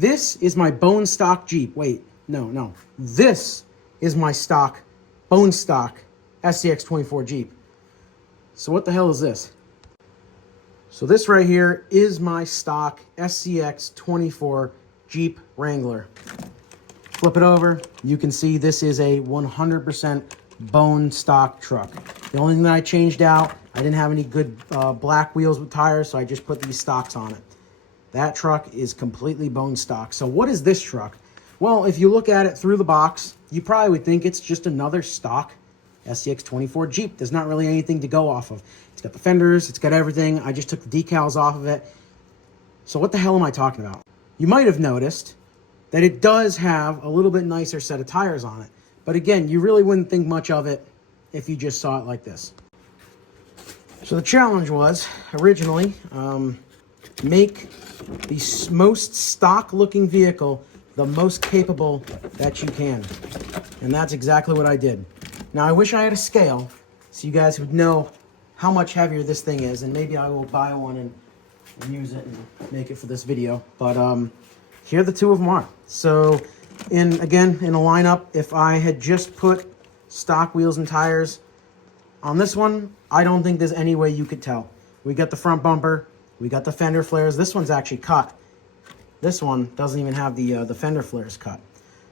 This is my bone stock Jeep. Wait, no. This is my stock, bone stock scx24 Jeep. So what the hell is this? So this right here is my stock scx24 Jeep Wrangler. Flip it over, you can see this is a 100% bone stock truck. The only thing that I changed out, I didn't have any good black wheels with tires, so I just put these stocks on it. That truck is completely bone stock. So what is this truck? Well, if you look at it through the box, you probably would think it's just another stock scx24 Jeep. There's not really anything to go off of. It's got the fenders, it's got everything. I just took the decals off of it. So what the hell am I talking about? You might have noticed that it does have a little bit nicer set of tires on it. But again, you really wouldn't think much of it if you just saw it like this. So the challenge was, originally, make the most stock-looking vehicle the most capable that you can. And that's exactly what I did. Now, I wish I had a scale so you guys would know how much heavier this thing is, and maybe I will buy one and use it and make it for this video. But here the two of them are. So, again, in a lineup, if I had just put stock wheels and tires on this one, I don't think there's any way you could tell. We got the front bumper, we got the fender flares. This one's actually cut. This one doesn't even have the fender flares cut.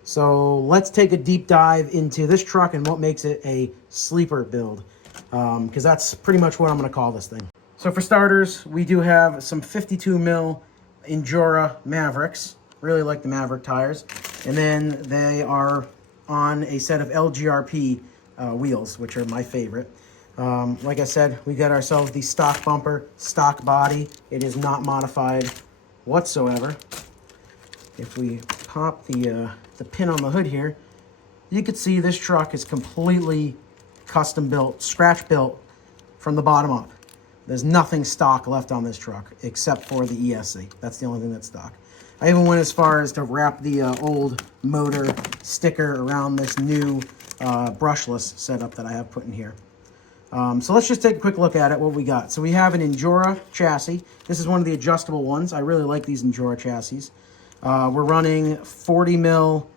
So let's take a deep dive into this truck and what makes it a sleeper build, because that's pretty much what I'm going to call this thing. So for starters, we do have some 52 mil Endura Mavericks. Really like the Maverick tires. And then they are on a set of LGRP wheels, which are my favorite. Like I said, we got ourselves the stock bumper, stock body. It is not modified whatsoever. If we pop the pin on the hood here, you can see this truck is completely custom built, scratch built from the bottom up. There's nothing stock left on this truck except for the ESC. That's the only thing that's stock. I even went as far as to wrap the old motor sticker around this new brushless setup that I have put in here. So let's just take a quick look at it, what we got. So we have an Endura chassis. This is one of the adjustable ones. I really like these Endura chassis. We're running 40 mil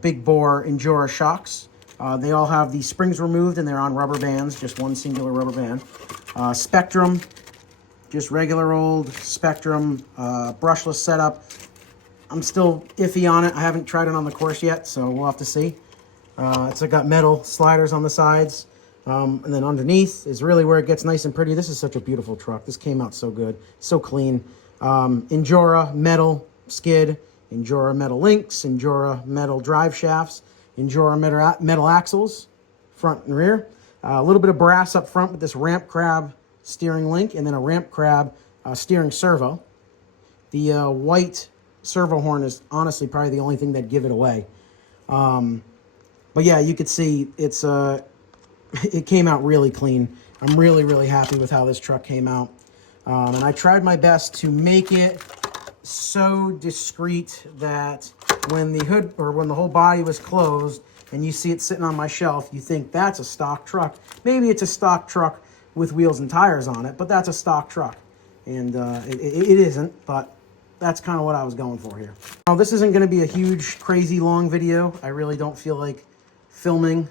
big bore Endura shocks. They all have the springs removed and they're on rubber bands, just one singular rubber band. Spectrum, just regular old Spectrum brushless setup. I'm still iffy on it. I haven't tried it on the course yet, so we'll have to see. It's got metal sliders on the sides. And then underneath is really where it gets nice and pretty. This is such a beautiful truck. This came out so good, so clean. Endura metal skid, Endura metal links, Endura metal drive shafts, Endura metal axles, front and rear. A little bit of brass up front with this ramp crab steering link, and then a ramp crab steering servo. The white servo horn is honestly probably the only thing that give it away. But yeah, you could see it's it came out really clean. I'm really, really happy with how this truck came out. And I tried my best to make it so discreet that when the hood or when the whole body was closed and you see it sitting on my shelf, you think that's a stock truck. Maybe it's a stock truck with wheels and tires on it, but that's a stock truck. And it isn't, but that's kind of what I was going for here. Now, this isn't going to be a huge, crazy long video. I really don't feel like filming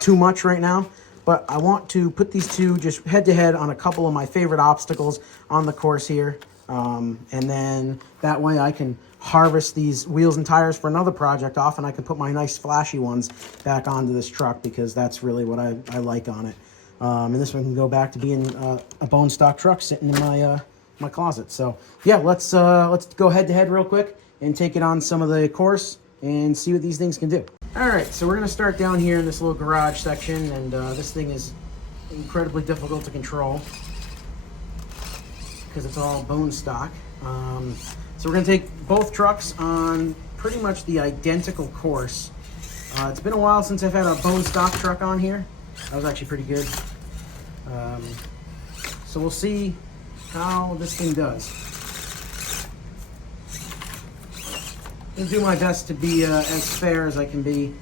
too much right now, but I want to put these two just head to head on a couple of my favorite obstacles on the course here. And then that way I can harvest these wheels and tires for another project off, and I can put my nice flashy ones back onto this truck because that's really what I like on it. And this one can go back to being a bone stock truck sitting in my closet. So yeah, let's go head to head real quick and take it on some of the course and see what these things can do. All right, so we're gonna start down here in this little garage section, and this thing is incredibly difficult to control because it's all bone stock. So we're gonna take both trucks on pretty much the identical course. It's been a while since I've had a bone stock truck on here. That was actually pretty good. So we'll see how this thing does. I'm gonna do my best to be as fair as I can be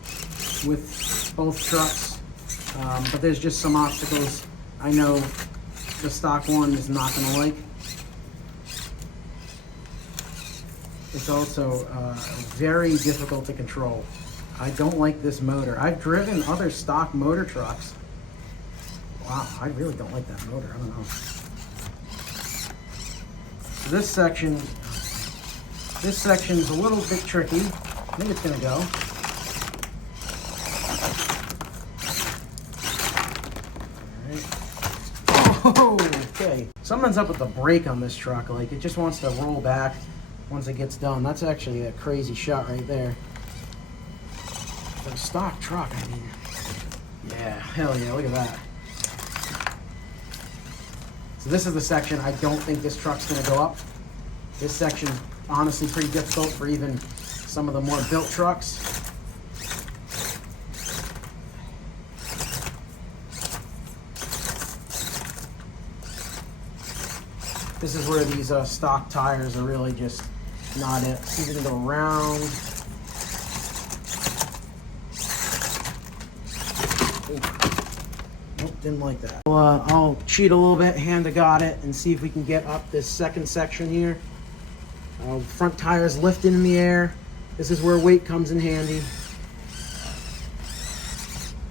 with both trucks, but there's just some obstacles I know the stock one is not gonna like. it's also very difficult to control. I don't like this motor. I've driven other stock motor trucks. Wow, I really don't like that motor. I don't know. So this section's a little bit tricky. I think it's gonna go. All right. Oh, okay. Something's up with the brake on this truck. Like, it just wants to roll back once it gets done. That's actually a crazy shot right there. For a stock truck, I mean. Yeah, hell yeah, look at that. So this is the section I don't think this truck's gonna go up. This section, honestly, pretty difficult for even some of the more built trucks. This is where these stock tires are really just not it. See if we can go around. Nope, didn't like that. I'll cheat a little bit, hand to God it, and see if we can get up this second section here. Front tires lifting in the air. This is where weight comes in handy.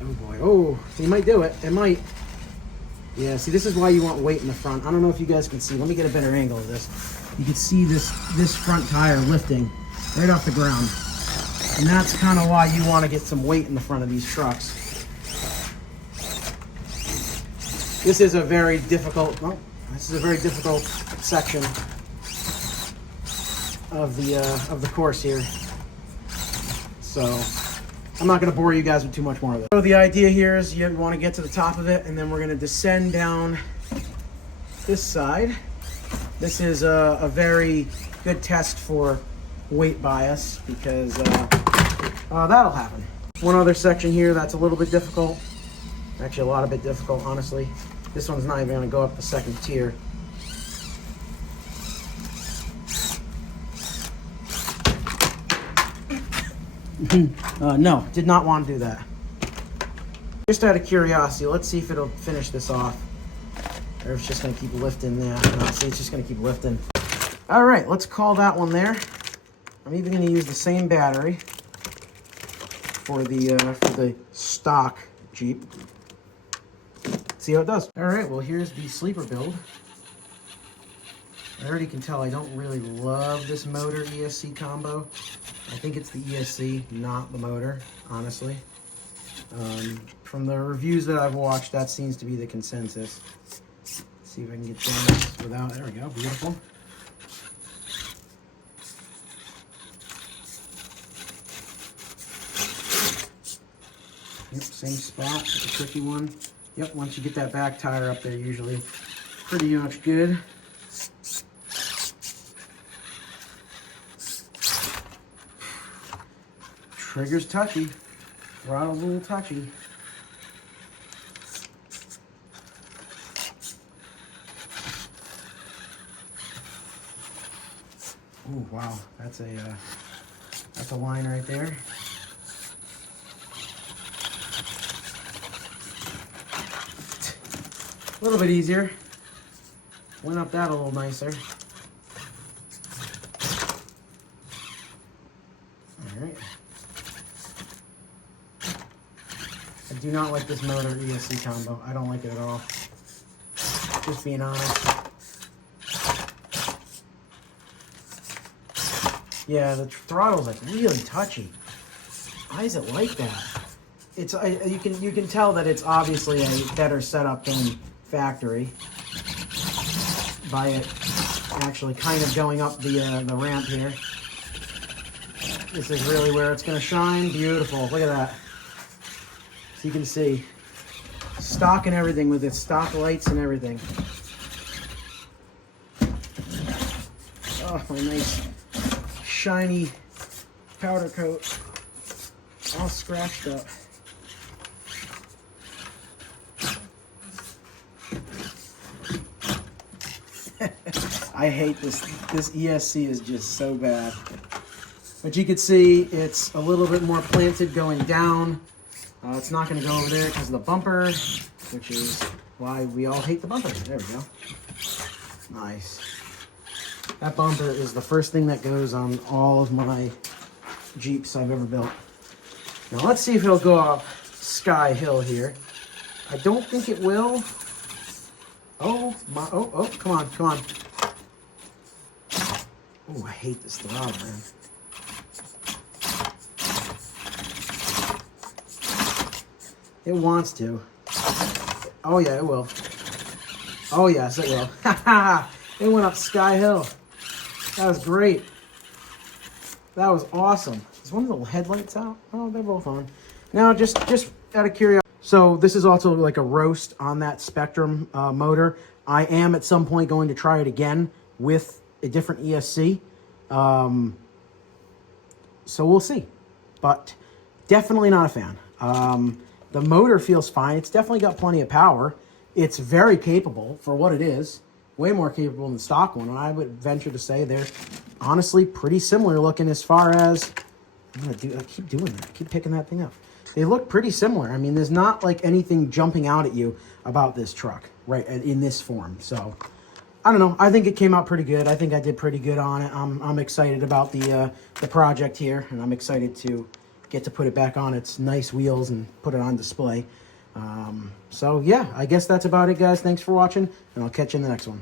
Oh boy, oh, you might do it, it might. Yeah, see, this is why you want weight in the front. I don't know if you guys can see. Let me get a better angle of this. You can see this front tire lifting right off the ground. And that's kind of why you want to get some weight in the front of these trucks. This is a very difficult, section of the course here. So I'm not going to bore you guys with too much more of this. So the idea here is you want to get to the top of it, and then we're going to descend down this side. This is a very good test for weight bias because that'll happen. One other section here that's a little bit difficult. Actually, a lot of bit difficult, honestly. This one's not even going to go up the second tier. No, did not want to do that. Just out of curiosity, let's see if it'll finish this off. Or if it's just going to keep lifting there. No, see, it's just going to keep lifting. All right, let's call that one there. I'm even going to use the same battery for the stock Jeep. See how it does. All right, well, here's the sleeper build. I already can tell I don't really love this motor ESC combo. I think it's the ESC, not the motor, honestly. From the reviews that I've watched, that seems to be the consensus. Let's see if I can get down this without, there we go, beautiful. Yep, same spot, it's a tricky one. Yep, once you get that back tire up there, usually pretty much good. Trigger's touchy, throttle's a little touchy. Ooh, wow, that's a line right there. A little bit easier. Went up that a little nicer. All right. I do not like this motor ESC combo. I don't like it at all. Just being honest. Yeah, the throttle's like really touchy. Why is it like that? It's you can tell that it's obviously a better setup than factory by it actually kind of going up the ramp here. This is really where it's going to shine. Beautiful. Look at that. So you can see stock and everything with its stock lights and everything. Oh, a nice shiny powder coat, all scratched up. I hate this. This ESC is just so bad. But you can see it's a little bit more planted going down. It's not going to go over there because of the bumper, which is why we all hate the bumper. There we go. Nice. That bumper is the first thing that goes on all of my Jeeps I've ever built. Now let's see if it'll go up Sky Hill here. I don't think it will. Oh, come on, come on. Oh, I hate this throttle, man. It wants to. Oh yeah, it will. Oh yes, it will. It went up Sky Hill. That was great. That was awesome. Is one of the headlights out? Oh, they're both on. Now, just out of curiosity. So this is also like a roast on that Spectrum motor. I am at some point going to try it again with a different ESC. So we'll see. But definitely not a fan. The motor feels fine. It's definitely got plenty of power. It's very capable for what it is. Way more capable than the stock one. And I would venture to say they're honestly pretty similar looking as far as... I keep doing that. I keep picking that thing up. They look pretty similar. I mean, there's not like anything jumping out at you about this truck, right, in this form. So, I don't know. I think it came out pretty good. I think I did pretty good on it. I'm excited about the project here, and I'm excited to get to put it back on its nice wheels and put it on display. So, yeah, I guess that's about it, guys. Thanks for watching, and I'll catch you in the next one.